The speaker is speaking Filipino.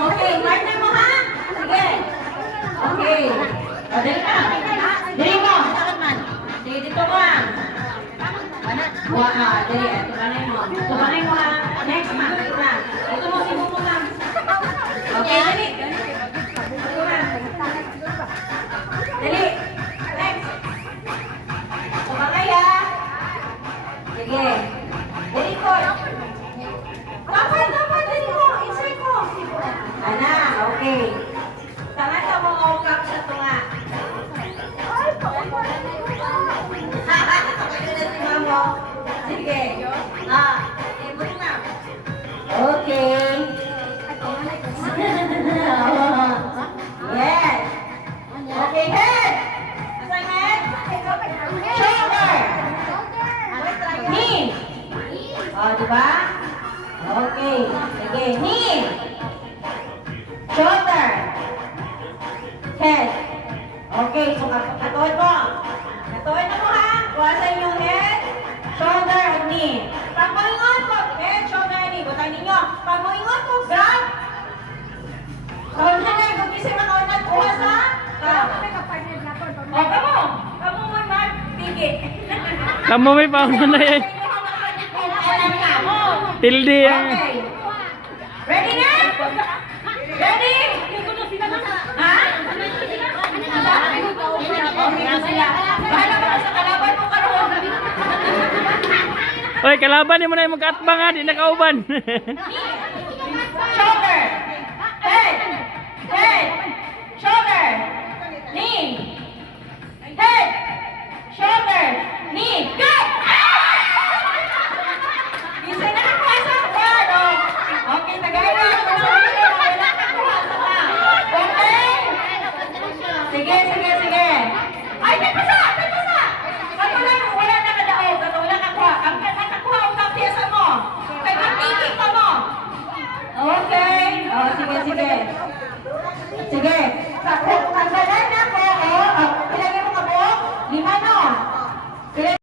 Okay, partner mo ha? Sige. Okay. O, dali ka. Dali mo. Sige, dito ka. Dali. Tumanay mo. Tumanay mo ha. Next ma. Ito mo, sibo mo ha. Okay, dali. Ito na. Dali. Next. Tumanay ha. Sige. Dali ko. Dapat, dali mo. Insert mo. Ana, okay. Tama sa mga ukap sa tunga. Sige. Okay. Yes. Okay, head. Asang head? Shoulder. Knee. Diba? Okay. Sige, knee. Shoulder. Head. Okay, so katuwid mo. Katuwid na mo ha. Kuwasan yung head, shoulder, at knee. Pag moingon ko, head, shoulder, knee. Butang ninyo. Pag moingon ko, grab. Kaunan na, kung kasi makaunan, kuwas ha. O, kamo. Kamo mo, Mark. Tigit. Kamu may pauna na yan. Tilde yan. Okay. Ready na? Ready? Ha? Okay na sila. Bahala ka sa kalaban mo karoon. Oy, kalaban mo na yung magkaatbang ha, di nakauban. Shoulder. Head. Head. Shoulder. Knee. Head.